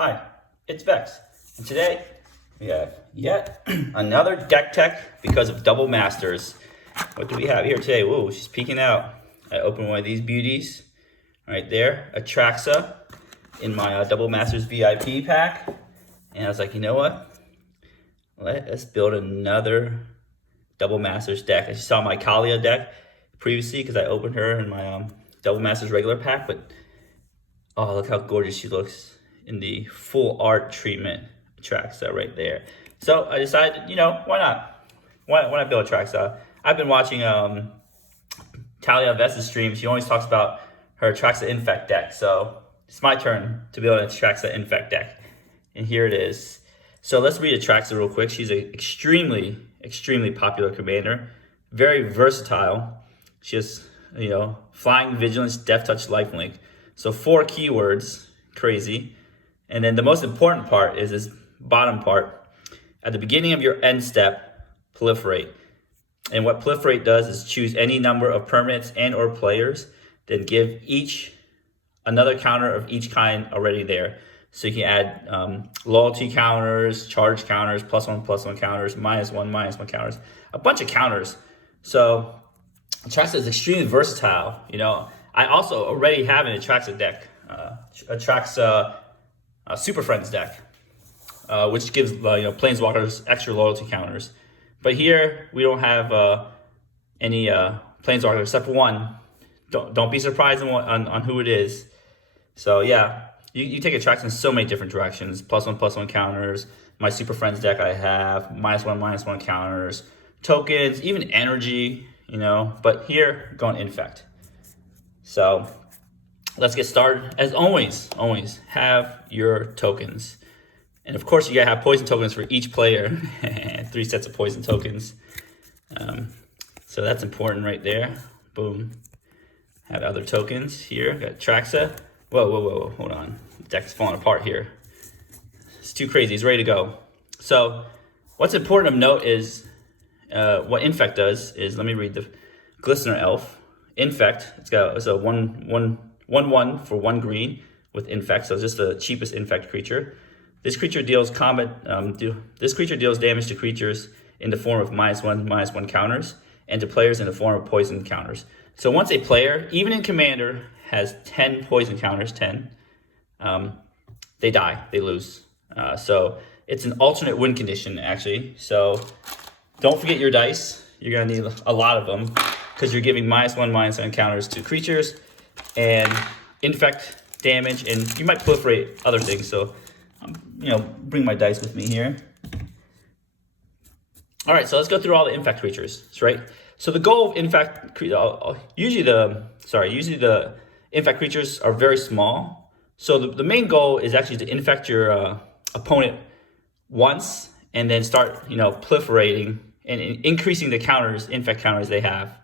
Hi, it's Vex, and today we have yet another deck tech because of double masters. What do we have here today? Whoa, she's peeking out. I opened one of these beauties right there, Atraxa, in my double masters VIP pack, and I was like, you know what? Let us build another double masters deck. I saw my Kalia deck previously because I opened her in my double masters regular pack, but oh, look how gorgeous she looks in the full art treatment Atraxa right there. So I decided, you know, why not? Why not build Atraxa? I've been watching Talia Vesta's stream. She always talks about her Atraxa Infect deck. So it's my turn to build an Atraxa Infect deck. And here it is. So let's read Atraxa real quick. She's an extremely popular commander. Very versatile. She has, you know, Flying, Vigilance, Death Touch, Lifelink. So 4 keywords, crazy. And then the most important part is this bottom part. At the beginning of your end step, proliferate. And what proliferate does is choose any number of permanents and or players, then give each another counter of each kind already there. So you can add loyalty counters, charge counters, +1/+1 counters, -1/-1 counters, a bunch of counters. So Atraxa is extremely versatile. You know, I also already have an Atraxa deck, Atraxa superfriends deck, which gives planeswalkers extra loyalty counters. But here we don't have any planeswalkers except for one. Don't be surprised on who it is. So yeah, you take Atraxa in so many different directions. +1/+1 counters. My superfriends deck I have -1/-1 counters, tokens, even energy. You know, but here going Infect. So let's get started. As always, have your tokens. And of course, you gotta have poison tokens for each player. 3 sets of poison tokens. So that's important right there. Boom. Have other tokens here. Got Atraxa. Whoa, hold on. The deck is falling apart here. It's too crazy, it's ready to go. So what's important of note is what Infect does is, let me read the Glistener Elf. Infect, it's a 1/1 for 1 green with Infect, so it's just the cheapest Infect creature. This creature deals damage to creatures in the form of -1/-1 counters, and to players in the form of poison counters. So once a player, even in Commander, has 10 poison counters, they die, they lose. So it's an alternate win condition, actually. So don't forget your dice. You're gonna need a lot of them because you're giving -1/-1 counters to creatures and Infect damage, and you might proliferate other things. So, bring my dice with me here. All right, so let's go through all the Infect creatures, right? So the goal of Infect, usually the Infect creatures are very small. So the main goal is actually to infect your opponent once, and then start, proliferating and increasing the counters, Infect counters they have.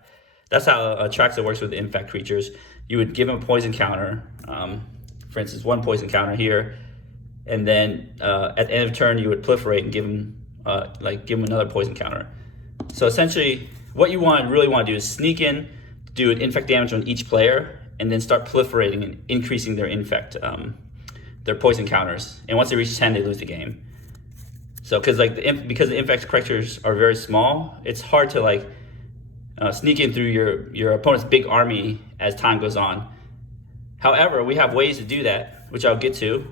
That's how Atraxa works with Infect creatures. You would give them a poison counter, for instance, 1 poison counter here, and then at the end of turn you would proliferate and give them another poison counter. So essentially, what you really want to do is sneak in, do an Infect damage on each player, and then start proliferating and increasing their Infect, their poison counters. And once they reach 10, they lose the game. So because the Infect creatures are very small, it's hard to sneak in through your opponent's big army as time goes on. However, we have ways to do that, which I'll get to,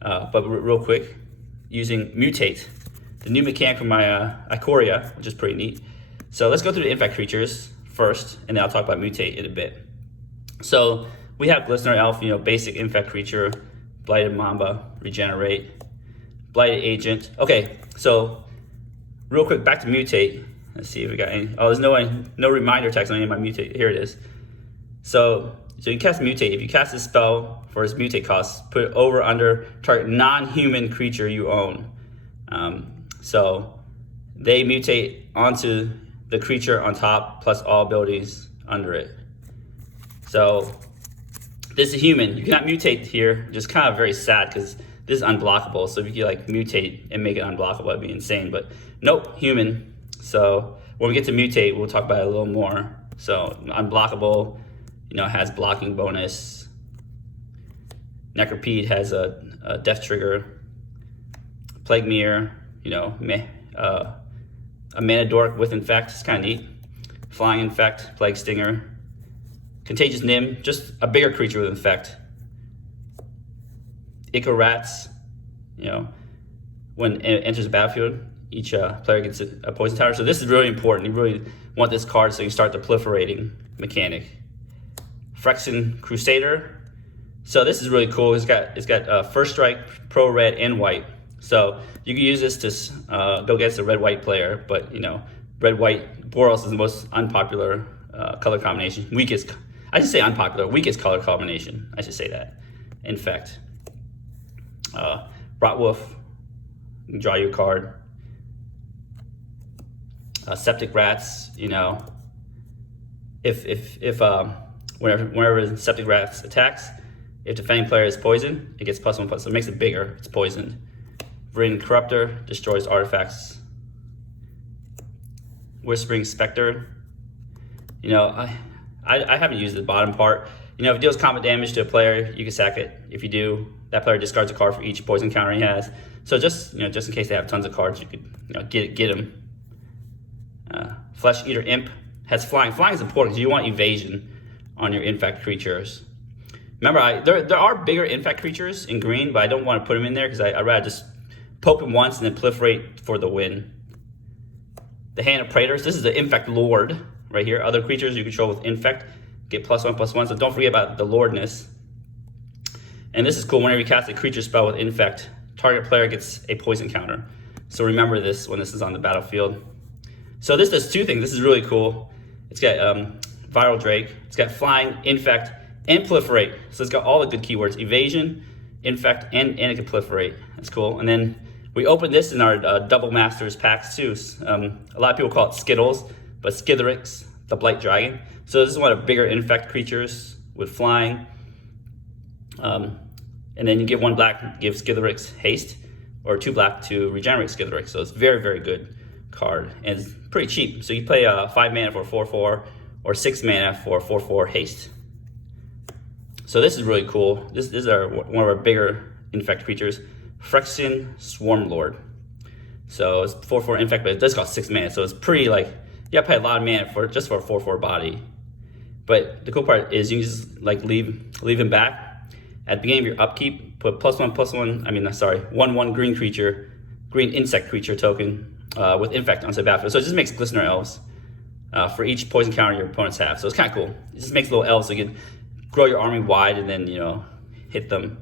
but real quick, using Mutate, the new mechanic from my Ikoria, which is pretty neat. So let's go through the Infect creatures first, and then I'll talk about Mutate in a bit. So we have Glistener Elf, basic Infect creature, Blighted Mamba, regenerate, Blighted Agent. Okay, so real quick, back to Mutate. Let's see if we got any. Oh, there's no reminder text on any of my Mutate. Here it is. So you cast Mutate. If you cast this spell for its Mutate cost, put it over under target non-human creature you own. So they mutate onto the creature on top plus all abilities under it. So this is a human. You cannot mutate here. Just kind of very sad because this is unblockable. So if you could mutate and make it unblockable, that'd be insane. But nope, human. So when we get to Mutate, we'll talk about it a little more. So unblockable, has blocking bonus. Necropede has a death trigger. Plague Mirror, you know, a Mana Dork with Infect, it's kind of neat. Flying Infect, Plague Stinger. Contagious Nim, just a bigger creature with Infect. Ico Rats, you know, when it enters the battlefield, each player gets a poison tower. So this is really important. You really want this card so you start the proliferating mechanic. Phyrexian Crusader. So this is really cool. It's got First Strike, Pro Red, and White. So you can use this to go against a red-white player, but you know, red-white Boros is the most unpopular color combination. Weakest, I should say unpopular, weakest color combination. I should say that. Infect. Rotwolf, you can draw you a card. Septic Rats, you know, whenever Septic Rats attacks, if defending player is poisoned, it gets +1/+. So it makes it bigger. It's poisoned. Viridian Corruptor destroys artifacts. Whispering Spectre. You know, I haven't used the bottom part. You know, if it deals combat damage to a player, you can sack it. If you do, that player discards a card for each poison counter he has. So just, you know, just in case they have tons of cards, you could, you know, get them. Flesh Eater Imp has flying. Flying is important because you want evasion on your Infect creatures. Remember, there are bigger Infect creatures in green, but I don't want to put them in there because I'd rather just poke them once and then proliferate for the win. The Hand of Praetors. This is the Infect Lord right here. Other creatures you control with Infect get +1/+1. So don't forget about the Lordness. And this is cool. Whenever you cast a creature spell with Infect, target player gets a poison counter. So remember this when this is on the battlefield. So this does two things. This is really cool. It's got Viral Drake. It's got Flying, Infect, and Proliferate. So it's got all the good keywords: Evasion, Infect, and it can Proliferate. That's cool. And then we opened this in our Double Masters packs too. A lot of people call it Skittles, but Skitherix, the Blight Dragon. So this is one of the bigger Infect creatures with Flying. And then you get 1 black, give Skitherix haste, or 2 black to regenerate Skitherix. So it's very, very good card, and it's pretty cheap. So you play 5 mana for 4/4, or 6 mana for 4/4 haste. So this is really cool. This is one of our bigger Infect creatures, Phyrexian Swarmlord. So it's 4/4 Infect, but it does cost 6 mana. So it's pretty, like, you gotta pay a lot of mana for just for a 4/4 body. But the cool part is you can just like leave him back. At the beginning of your upkeep, put +1/+1, 1/1 green creature, green insect creature token with Infect onto the battlefield. So it just makes Glistener Elves for each poison counter your opponents have. So it's kind of cool. It just makes little elves so you can grow your army wide and then, you know, hit them.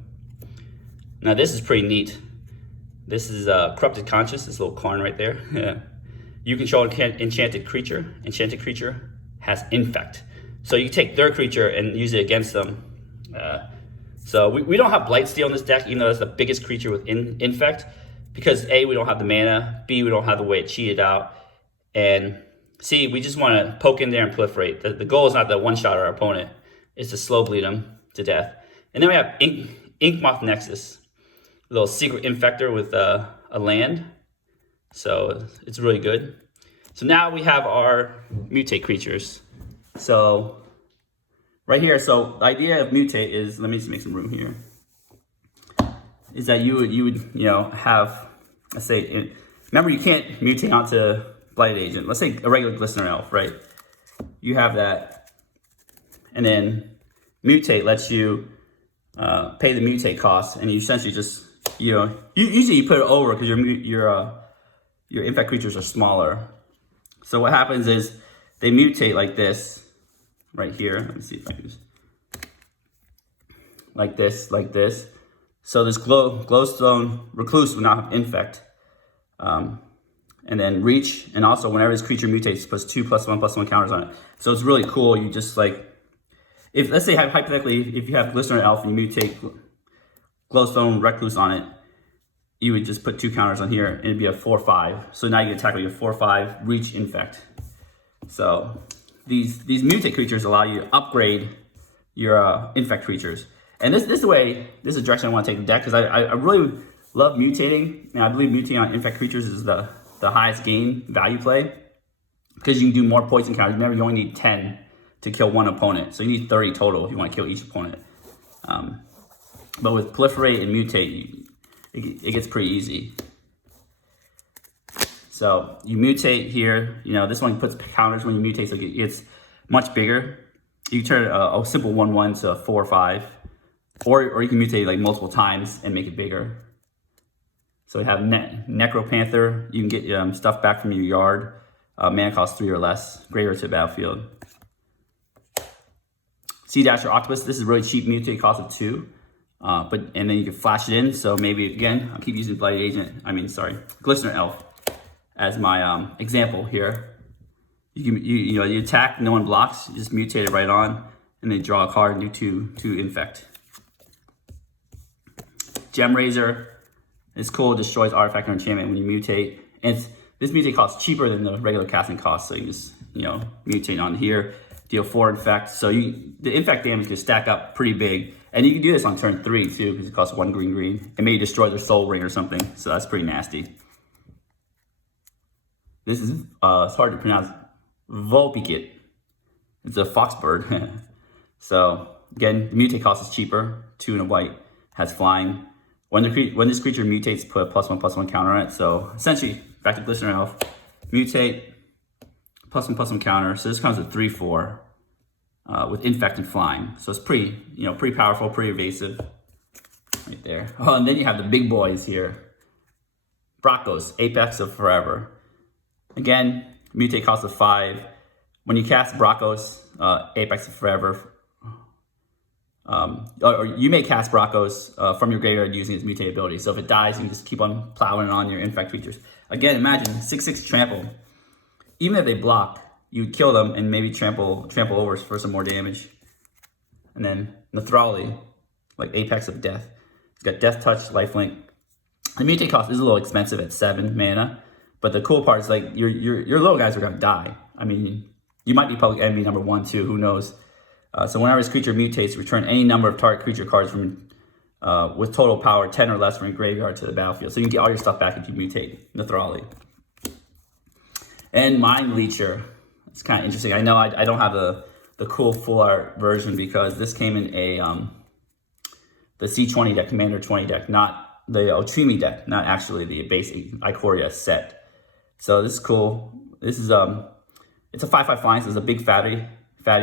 Now this is pretty neat. This is Corrupted Conscience, this little Karn right there. Yeah. You control an enchanted creature. Enchanted creature has Infect. So you take their creature and use it against them. So we don't have Blightsteel in this deck, even though that's the biggest creature with Infect, because A, we don't have the mana, B, we don't have the way it cheated out, and C, we just want to poke in there and proliferate. The goal is not to one-shot our opponent, it's to slow bleed them to death. And then we have Inkmoth Nexus, a little secret infector with a land, so it's really good. So now we have our mutate creatures. So right here, so the idea of mutate is, let me just make some room here, is that you would you know, have, let's say, remember you can't mutate onto Blighted Agent. Let's say a regular Glistener Elf, right? You have that, and then mutate lets you pay the mutate cost, and you essentially just, you know, usually you put it over because your Infect creatures are smaller. So what happens is they mutate like this. Right here, let me see if I can just, like this. So this Glowstone Recluse will now have Infect. And then Reach, and also whenever this creature mutates, puts 2 +1/+1 counters on it. So it's really cool. You just like, if let's say hypothetically, if you have Glistener Elf and you mutate Glowstone Recluse on it, you would just put 2 counters on here and it'd be a 4/5. So now you can attack with your 4/5 Reach Infect. So these mutate creatures allow you to upgrade your Infect creatures. And this is the direction I want to take the deck, because I really love mutating, and I believe mutating on Infect creatures is the highest game value play, because you can do more poison counters. Remember, you only need 10 to kill one opponent, so you need 30 total if you want to kill each opponent. But with proliferate and mutate, it gets pretty easy. So you mutate here, you know, this one puts counters when you mutate, so it gets much bigger. You turn a simple 1/1 to 4/5, or you can mutate like multiple times and make it bigger. So we have Necropanther. You can get stuff back from your yard. Mana cost 3 or less. Graveyard to battlefield. Sea Dasher Octopus. This is really cheap mutate, cost of 2. And then you can flash it in. So maybe again, I'll keep using Glistener Elf as my example here. You attack, no one blocks. You just mutate it right on, and then draw a card and do two Infect. Gem Razor. It's cool, destroys artifact or enchantment when you mutate. And this mutate costs cheaper than the regular casting cost, so you just, mutate on here, deal 4 Infect. So the Infect damage can stack up pretty big. And you can do this on turn 3 too, because it costs 1 green. It may destroy their Soul Ring or something, so that's pretty nasty. This is, it's hard to pronounce, Vulpikit. It's a fox bird. So again, the mutate cost is cheaper, 2 and a white, has flying. When this creature mutates, put a +1/+1 counter on it. So essentially, back to Glistener Elf, mutate, +1/+1 counter. So this comes with 3/4 with Infect and flying. So it's pretty powerful, pretty evasive, right there. Oh, and then you have the big boys here. Bracos, Apex of Forever. Again, mutate cost of 5. When you cast Bracos, Apex of Forever. Or you may cast Bracos from your graveyard using its mutate ability. So if it dies, you can just keep on plowing on your Infect creatures. Again, imagine 6/6 trample. Even if they block, you kill them and maybe trample over for some more damage. And then Nathrali, like Apex of Death. It's got Death Touch, Lifelink. The mutate cost is a little expensive at 7 mana, but the cool part is like your little guys are gonna die. I mean, you might be public enemy number 1, 2, who knows? So whenever this creature mutates, return any number of target creature cards from with total power 10 or less from your graveyard to the battlefield. So you can get all your stuff back if you mutate Nathrali. And Mind Leecher. It's kind of interesting. I know I don't have the cool full art version because this came in the C20 deck, Commander 20 deck, not the Otrimi deck, not actually the basic Ikoria set. So this is cool. This is it's a 5/5 flying, so it's a big fatty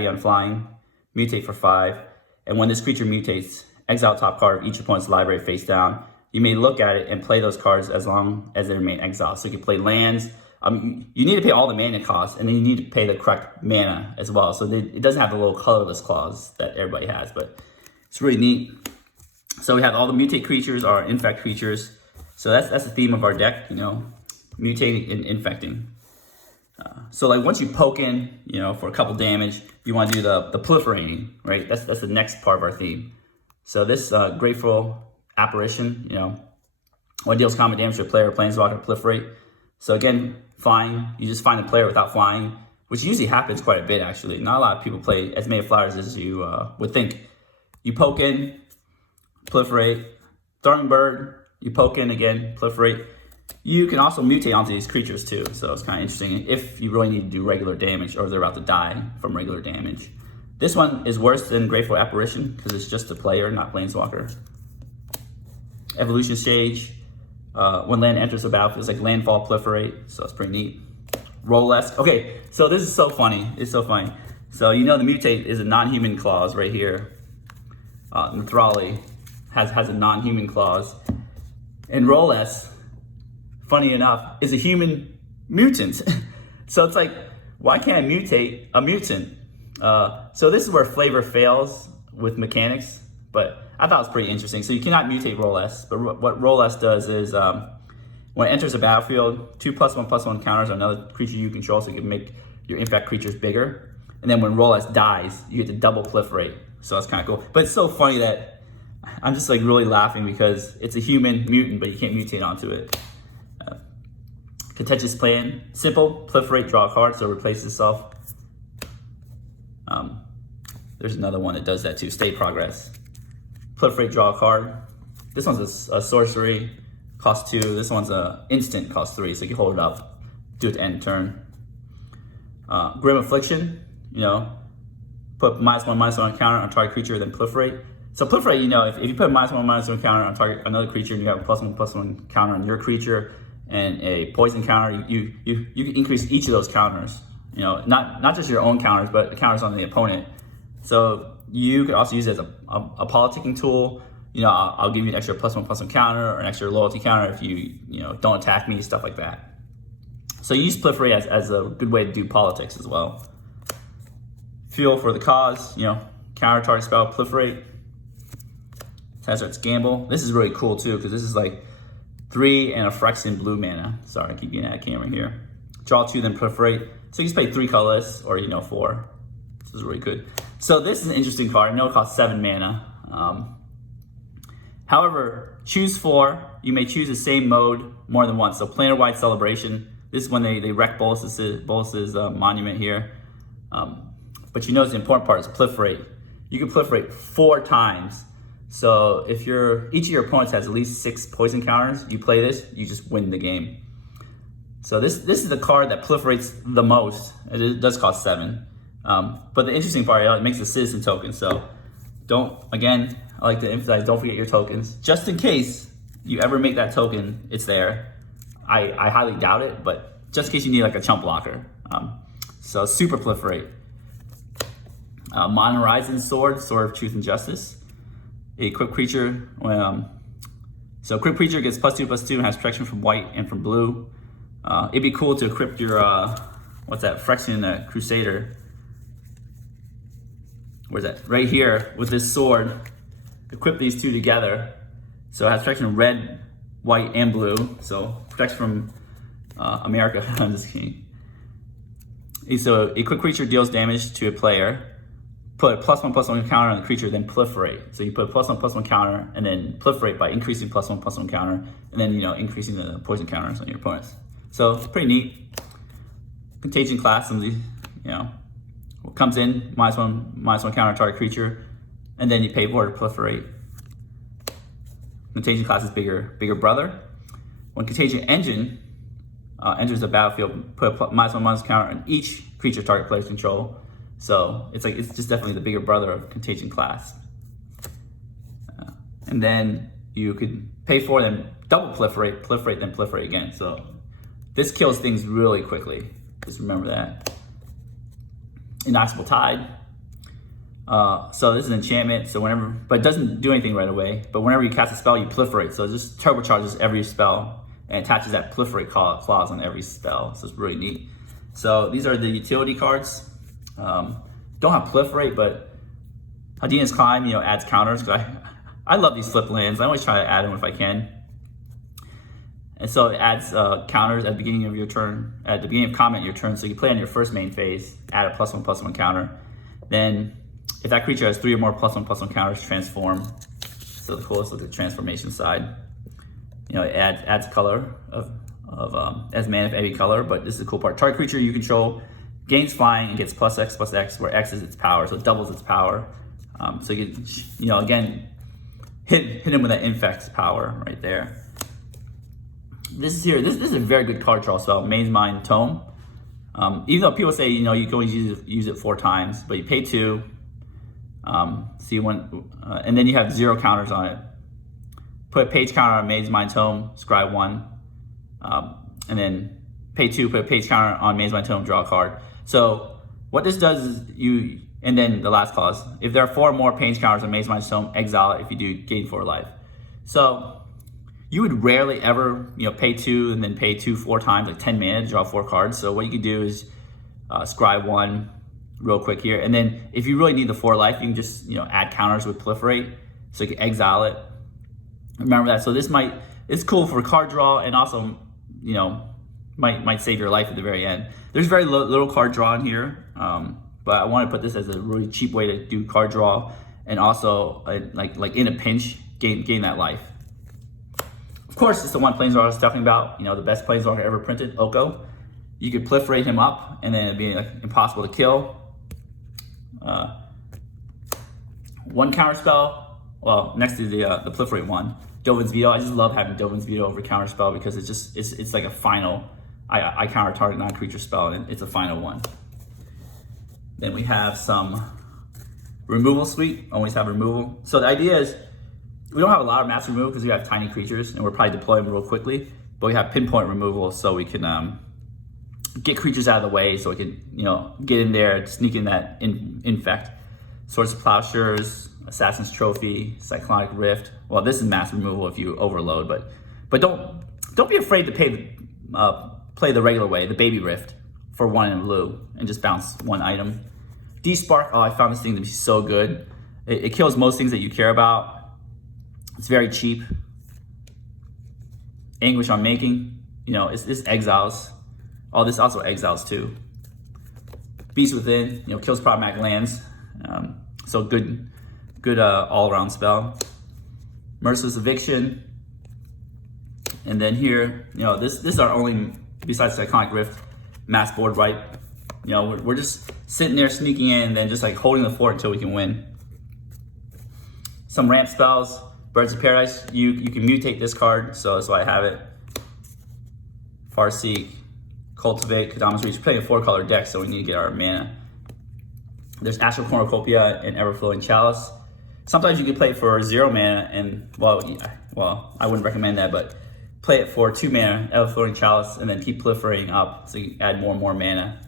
on flying. Mutate for 5, and when this creature mutates, exile top card of each opponent's library face down. You may look at it and play those cards as long as they remain exiled. So you can play lands. You need to pay all the mana costs, and then you need to pay the correct mana as well. So it doesn't have the little colorless clause that everybody has, but it's really neat. So we have all the mutate creatures, our Infect creatures. So that's the theme of our deck, mutating and infecting. So like once you poke in, for a couple damage, you want to do the proliferating, right? That's the next part of our theme. So this Grateful Apparition, what deals combat damage to a player or planeswalker, proliferate. So again, flying, you just find a player without flying, which usually happens quite a bit actually. Not a lot of people play as many flyers as you would think. You poke in, proliferate, Throwing Bird, you poke in again, proliferate. You can also mutate onto these creatures too, so it's kind of interesting if you really need to do regular damage or they're about to die from regular damage. This one is worse than Grateful Apparition because it's just a player, not planeswalker. Evolution Stage, when land enters the battlefield, it's like landfall, proliferate, so it's pretty neat. Roll-esque. Okay, so this is so funny. It's so funny. So the mutate is a non-human clause right here. Nathrali has a non-human clause. And Roll-esque, funny enough, is a human mutant. So it's like, why can't I mutate a mutant? So this is where flavor fails with mechanics, but I thought it was pretty interesting. So you cannot mutate Roll-esque, but what Roll-esque does is when it enters a battlefield, 2 +1/+1 counters on another creature you control, so you can make your Infect creatures bigger. And then when Roll-esque dies, you get to double proliferate. So that's kind of cool. But it's so funny that I'm just like really laughing because it's a human mutant, but you can't mutate onto it. Contentious Plan, simple, proliferate, draw a card, so it replaces itself. There's another one that does that too, State Progress. Proliferate, draw a card. This one's a sorcery, cost 2. This one's a instant, cost 3, so you can hold it up, do it to end turn. Grim Affliction, put -1/-1 counter on target creature, then proliferate. So proliferate, you know, if you put a -1/-1 counter on target another creature, and you have a +1/+1 counter on your creature and a poison counter, you can increase each of those counters. You know, not just your own counters, but the counters on the opponent. So you could also use it as a politicking tool. You know, I'll give you an extra +1/+1 counter or an extra loyalty counter if you don't attack me, stuff like that. So use proliferate as a good way to do politics as well. Fuel for the cause, you know, counter target spell, proliferate. That's gamble. This is really cool too, because this is like 3 and a Phyrexian blue mana. Sorry, I keep getting out of camera here. Draw 2, then proliferate. So you just pay 3 colorless, or 4. This is really good. So this is an interesting card. I know it costs 7 mana. However, choose 4. You may choose the same mode more than once. So planar-wide celebration. This is when they wreck Bolus's monument here. But you notice the important part is proliferate. You can proliferate 4 times. So if each of your opponents has at least 6 poison counters, you play this, you just win the game. So this is the card that proliferates the most. It does cost 7. But the interesting part, it makes a citizen token. So again, I like to emphasize, don't forget your tokens. Just in case you ever make that token, it's there. I highly doubt it, but just in case you need like a chump blocker. So super proliferate. Mono Horizon Sword of Truth and Justice. A equipped creature. So equipped creature gets +2/+2 and has protection from white and from blue. It'd be cool to equip your what's that? Phyrexian Crusader. Where's that? Right here with this sword. Equip these two together. So it has protection red, white, and blue. So protection from America. I'm just kidding. So equipped creature deals damage to a player. Put a +1/+1 counter on the creature, then proliferate. So you put a +1/+1 counter, and then proliferate by increasing +1/+1 counter, and then increasing the poison counters on your opponents. So it's pretty neat. Contagion class, what comes in -1/-1 counter target creature, and then you pay for it to proliferate. Contagion class is bigger brother. When Contagion Engine enters the battlefield, put a -1/- counter on each creature target player's control. So it's just definitely the bigger brother of Contagion class. And then you could pay for them, double proliferate, then proliferate again. So this kills things really quickly. Just remember that. Inoxidable Tide. So this is an enchantment. So but it doesn't do anything right away. But whenever you cast a spell, you proliferate. So it just turbocharges every spell and attaches that proliferate clause on every spell. So it's really neat. So these are the utility cards. Don't have proliferate, but Hadina's Climb, adds counters. Cause I love these flip lands. I always try to add them if I can. And so it adds counters at the beginning of your turn, at the beginning of combat in your turn. So you play on your first main phase, add a +1/+1 counter. Then if that creature has 3 or more +1/+1 counters, transform. So the coolest look at the transformation side. It adds color as mana of any color, but this is the cool part. Target creature you control gains flying and gets +X/+X, where X is its power, so it doubles its power. So you again, hit him with that Infect power right there. This is a very good card draw spell, Maze Mind Tome. Even though people say, you can only use it 4 times, but you pay 2. And then you have 0 counters on it. Put a page counter on Maze Mind Tome, scry 1. And then pay 2, put a page counter on Maze Mind Tome, draw a card. So what this does is and then the last clause, if there are 4 more page counters on Maze Mind Tome, exile it if you do gain 4 life. So you would rarely ever, pay 2 and then pay 2 4 times, like 10 mana to draw 4 cards. So what you could do is scry 1 real quick here. And then if you really need the 4 life, you can just, add counters with proliferate. So you can exile it. Remember that. So it's cool for card draw, and also, might save your life at the very end. There's very little card draw in here, but I want to put this as a really cheap way to do card draw, and also like in a pinch, gain that life. Of course, it's the one planeswalker I was talking about. The best planeswalker ever printed, Oko. You could proliferate him up, and then it'd be impossible to kill. 1 counter spell. Well, next to the proliferate one, Dovin's Veto. I just love having Dovin's Veto over counter spell because it's like a final. I counter target non-creature spell, and it's a final one. Then we have some removal suite, always have removal. So the idea is, we don't have a lot of mass removal because we have tiny creatures and we're probably deploying real quickly, but we have pinpoint removal so we can get creatures out of the way so we can, you know, get in there, sneak in that infect. Swords of Plowshares, Assassin's Trophy, Cyclonic Rift. Well, this is mass removal if you overload, but don't be afraid to play the regular way, the baby Rift, for 1 in blue and just bounce 1 item. D-Spark, oh, I found this thing to be so good. It kills most things that you care about. It's very cheap. Anguish on Making, you know, it's exiles. Oh, this also exiles too. Beast Within, you know, kills problematic lands. So good all-around spell. Merciless Eviction. And then here, you know, this is our only, besides Cyclonic Rift, mass board wipe. You know, we're just sitting there sneaking in and then just like holding the fort until we can win. Some ramp spells. Birds of Paradise, you can mutate this card, so that's why I have it. Farseek, Cultivate, Kadama's Reach. We're playing a 4-color deck, so we need to get our mana. There's Astral Cornucopia and Everflowing Chalice. Sometimes you can play it for 0 mana, and well, I wouldn't recommend that, but play it for 2 mana, Everflowing Chalice, and then keep proliferating up, so you add more and more mana.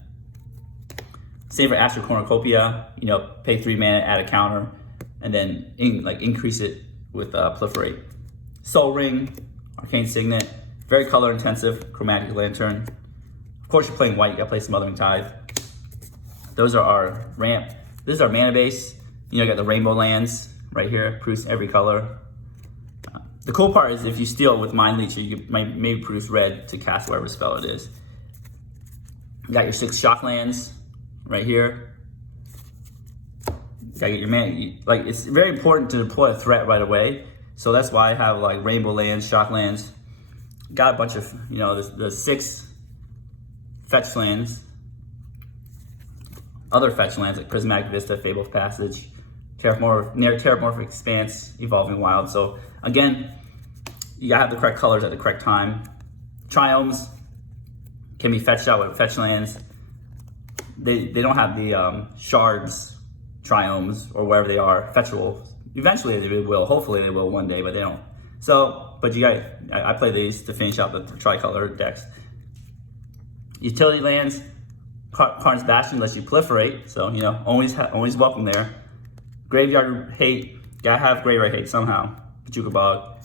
Same for Astral Cornucopia, you know, pay 3 mana, add a counter, and then increase it with Proliferate. Soul Ring, Arcane Signet, very color intensive, Chromatic Lantern. Of course, you're playing white, you gotta play Smothering Tithe. Those are our ramp. This is our mana base. You know, you got the rainbow lands right here, produce every color. The cool part is if you steal with Mind Leech, you can maybe produce red to cast whatever spell it is. You got your 6 shock lands right here. You gotta get your mana. Like, it's very important to deploy a threat right away. So that's why I have like rainbow lands, shock lands. Got a bunch of, you know, the 6 fetch lands. Other fetch lands like Prismatic Vista, Fable of Passage, Terramorphic Expanse, Evolving Wild. So again, you gotta have the correct colors at the correct time. Triomes can be fetched out with fetch lands. They don't have the shards, triomes, or wherever they are, fetchable. Eventually they will, hopefully they will one day, but they don't. So, but I play these to finish out the tricolor decks. Utility lands, Karn's Bastion lets you proliferate, so you know, always welcome there. Graveyard Hate, gotta have Graveyard Hate somehow. Pachuca Bog,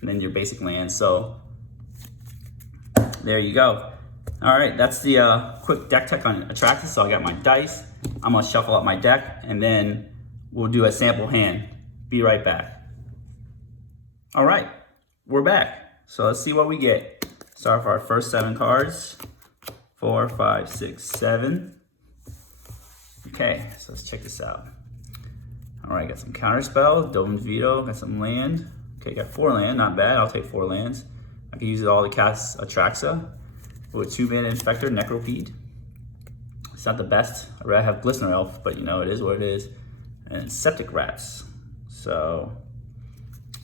and then your basic lands. So there you go. All right, that's the quick deck tech on Atraxa. So I got my dice. I'm gonna shuffle up my deck, and then we'll do a sample hand. Be right back. All right, we're back. So let's see what we get. Start for our first 7 cards. 4, 5, 6, 7. Okay, so let's check this out. All right, got some counterspell, Dovin's Veto, got some land. Okay, got 4 land, not bad. I'll take 4 lands. I can use it all to cast Atraxa with 2-mana Infector, Necropede. It's not the best. I'd rather have Glistener Elf, but you know, it is what it is. And Septic Rats. So,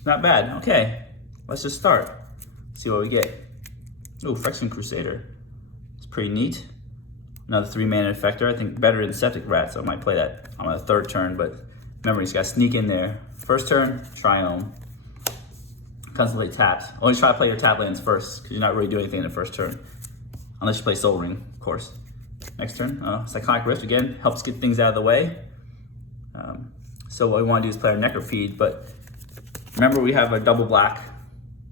not bad. Okay, let's just start. See what we get. Ooh, Phyrexian Crusader. It's pretty neat. Another 3-mana Infector. I think better than Septic Rat, so I might play that on my 3rd turn, but remember, he's got to sneak in there. First turn, Triome. Constantly taps. Always try to play your tap lands first, because you're not really doing anything in the first turn. Unless you play Soul Ring, of course. Next turn, Cyclonic Rift again, helps get things out of the way. So what we want to do is play our Necropede, but remember we have a double black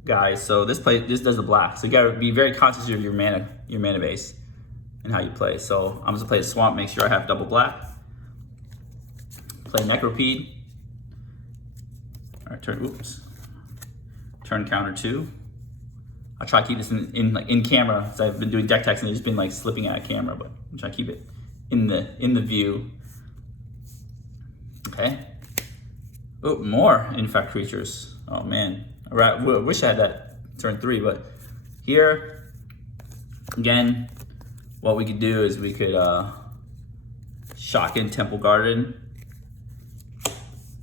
guy, so this does the black. So you gotta be very conscious of your mana base and how you play. So I'm just gonna play a Swamp, make sure I have double black. Play Necropede. All right, turn counter 2. I'll try to keep this in camera, because I've been doing deck techs and they've just been like slipping out of camera, but I'm trying to keep it in the view. Okay. Oh, more Infect creatures. Oh man, I wish I had that turn 3, but here, again, what we could do is we could shock in Temple Garden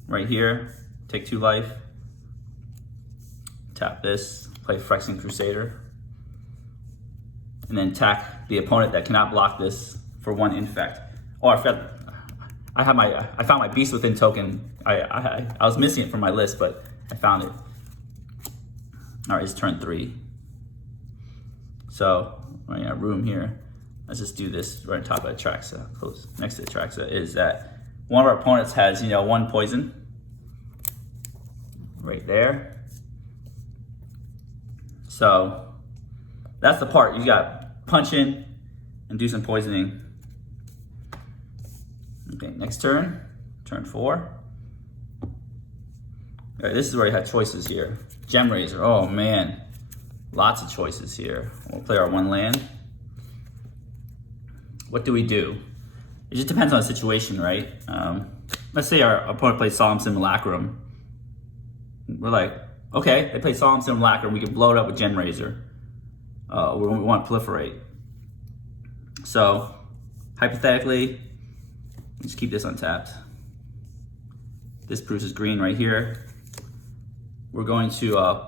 right here, take 2 life, tap this, play Phyrexian Crusader, and then attack the opponent that cannot block this for 1 Infect. Oh, I I found my Beast Within token. I was missing it from my list, but I found it. All right, it's turn 3. So we're in our room here. Let's just do this right on top of Atraxa, close next to Atraxa, is that one of our opponents has, 1 poison right there. So that's the part. You got punch in and do some poisoning. Okay, next turn, turn 4. All right, this is where you have choices here. Gem Razor, oh man, lots of choices here. We'll play our 1 land. What do we do? It just depends on the situation, right? Let's say our opponent plays Solemn Simulacrum. We're like, okay, they play Solemn Simulacrum, we can blow it up with Gem Razor. We want to proliferate. So, hypothetically, let's keep this untapped. This produces green right here. We're going to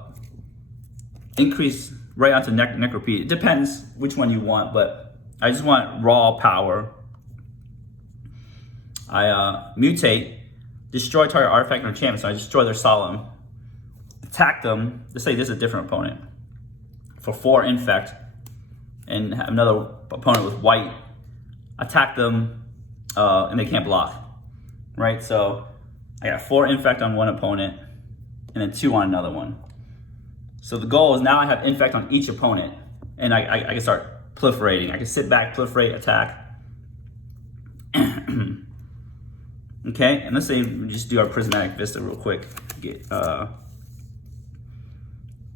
increase right onto Necropanther. It depends which one you want, but I just want raw power. I mutate, destroy target artifact or enchantment, so I destroy their Solemn. Attack them, let's say this is a different opponent, for 4 Infect, and have another opponent with white. Attack them, and they can't block, right? So I got 4 Infect on one opponent, and then 2 on another one. So the goal is now I have Infect on each opponent, and I can start proliferating. I can sit back, proliferate, attack. Okay, and let's say we just do our Prismatic Vista real quick.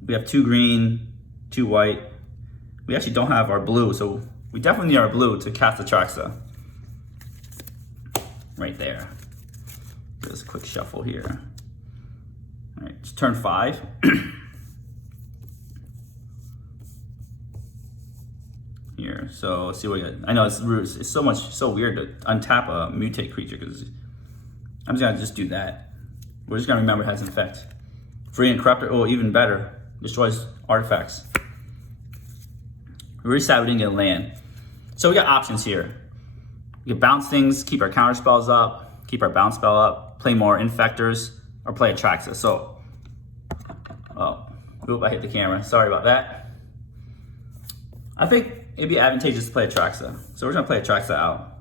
We have 2 green, 2 white. We actually don't have our blue, so we definitely need our blue to cast Atraxa. Right there. Just a quick shuffle here. All right, it's turn 5. Here, so let's see what we got. I know it's so weird to untap a mutate creature because I'm just gonna do that. We're just gonna remember it has Infect. Free and Corruptor, oh, even better. Destroys artifacts. We already said we didn't get a land. So we got options here. We can bounce things, keep our counter spells up, keep our bounce spell up, play more Infectors, or play Atraxa. So, I hit the camera. Sorry about that. I think it'd be advantageous to play Atraxa. So we're gonna play Atraxa out.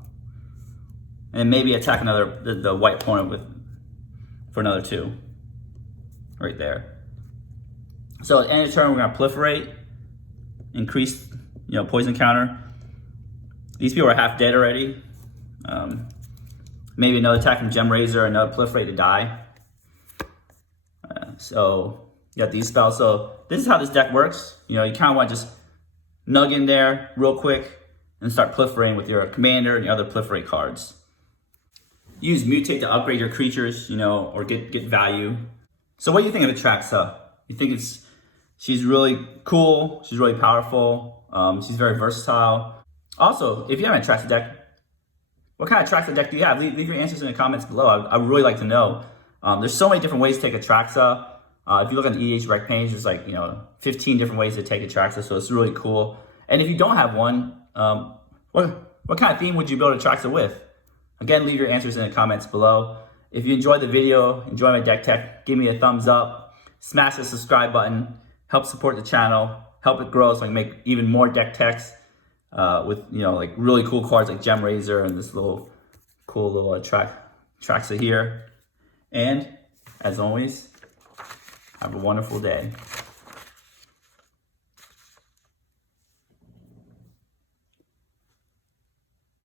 And maybe attack the white opponent for another 2. Right there. So at the end of the turn, we're gonna proliferate, increase, poison counter. These people are half dead already. Maybe another attack from Gem Razor, another proliferate to die. So you got these spells. So this is how this deck works. You kind of want to just nug in there real quick and start proliferating with your commander and your other proliferate cards. Use mutate to upgrade your creatures, or get value. So what do you think of Atraxa? You think she's really cool, she's really powerful, she's very versatile. Also, if you have an Atraxa deck, what kind of Atraxa deck do you have? Leave your answers in the comments below. I would really like to know. There's so many different ways to take Atraxa. If you look on the EDH rec page, there's 15 different ways to take Atraxa, so it's really cool. And if you don't have one, what kind of theme would you build Atraxa with? Again, leave your answers in the comments below. If you enjoyed the video, enjoy my deck tech, give me a thumbs up, smash the subscribe button, help support the channel, help it grow so I can make even more deck techs with really cool cards like Gem Razor and this cool little Atraxa here. And as always, have a wonderful day.